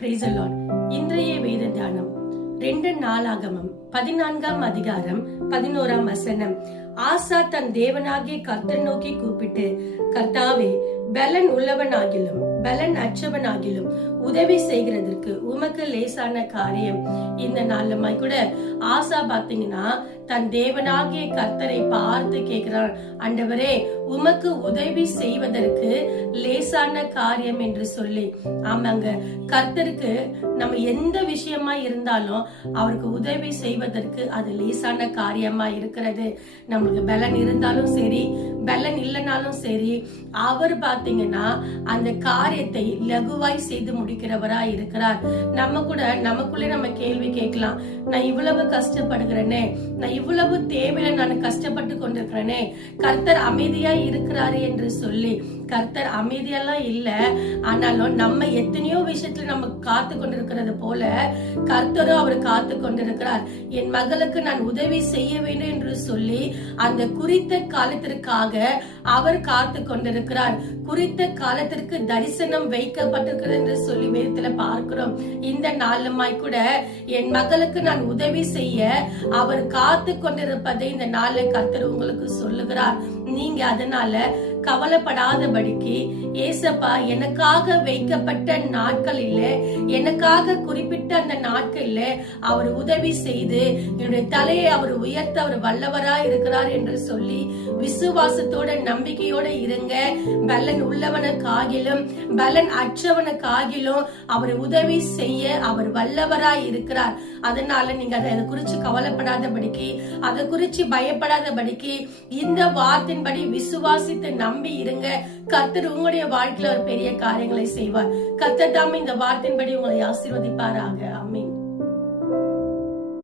Praise the Lord. இன்றைய வேத தியானம் 2 நாளாகமம் 14ஆம் அதிகாரம் 11ஆம் வசனம். ஆசா தன் தேவனாகிய கர்த்தர் நோக்கி கூப்பிட்டு, கர்த்தாவே, பலன் உள்ளவனாகிலும் பலன் அற்றவனாகிலும் உதவி செய்கிறதற்கு உமக்கு லேசான காரியம். இந்த நாளுமாய் கூட ஆசா பாத்தீங்கன்னா தன் தேவனாகிய கர்த்தரை பார்த்து கேட்கிறான், ஆண்டவரே, உமக்கு உதவி செய்வதற்கு லேசான காரியம் என்று சொல்லி. ஆமாங்க, கர்த்தருக்கு நம்ம எந்த விஷயமா இருந்தாலும் அவருக்கு உதவி செய்வதற்கு அது லேசான காரியமா இருக்கிறது. நம்மளுக்கு பலன் இருந்தாலும் சரி, பலன் இல்லைனாலும் சரி, அவர் பாத்தீங்கன்னா அந்த காரியத்தை லகுவாய் செய்து முடிக்கிறவரா இருக்கிறார். நமக்குள்ளே நம்ம கேள்வி கேட்கலாம், நான் இவ்வளவு கஷ்டப்படுகிறேனே, நான் இவ்வளவு தேவையில நான் கஷ்டப்பட்டு கொண்டிருக்கிறேனே, கர்த்தர் அமைதியா இருக்கிறாரு என்று சொல்லி. கர்த்தர் அமைதியெல்லாம் இல்ல, ஆனாலும் நம்ம எத்தனையோ விஷயத்துல நம்ம காத்து கொண்டிருக்கிறது போல கர்த்தரும் அவர் காத்து கொண்டிருக்கிறார். என் மகளுக்கு நான் உதவி செய்ய வேண்டும் என்று சொல்லி அந்த குறித்த காலத்திற்காக அவர் காத்து கொண்டிருக்கிறார். குறித்த காலத்திற்கு தரிசனம் வைக்கப்பட்டிருக்கிறது என்று சொல்லி வேதத்துல பார்க்கிறோம். இந்த நாளுமாய் கூட என் மகளுக்கு நான் உதவி செய்ய அவர் காத்து கொண்டிருப்பதை இந்த நாள்ல கர்த்தர் உங்களுக்கு சொல்லுகிறார். நீங்க அதனால கவலைப்படாதபடிக்கு, ஏசப்பா எனக்காக வைக்கப்பட்ட நாட்கள் இல்ல, எனக்காக குறிப்பிட்ட அந்த நாட்கள்ல அவர் உதவி செய்து என்னுடைய தலையை அவர் உயர்த்த அவர் வல்லவரா இருக்கிறார் என்று சொல்லி விசுவாசத்தோட நம்பிக்கையோட இருங்க. பலன் உள்ளவனுக்காகிலும் பலன் அற்றவனுக்காகிலும் அவர் உதவி செய்ய அவர் வல்லவரா இருக்கிறார். அதனால நீங்க அதை குறிச்சு கவலைப்படாதபடிக்கு, அதை குறிச்சு பயப்படாதபடிக்கு, இந்த வார்த்தையின்படி விசுவாசித்து நம்பி இருங்க. கர்த்தர் உங்களுடைய வாழ்க்கையில ஒரு பெரிய காரியங்களை செய்வார். கர்த்தர் தாமே இந்த வார்த்தையின்படி உங்களை ஆசீர்வதிப்பாராக. ஆமென்.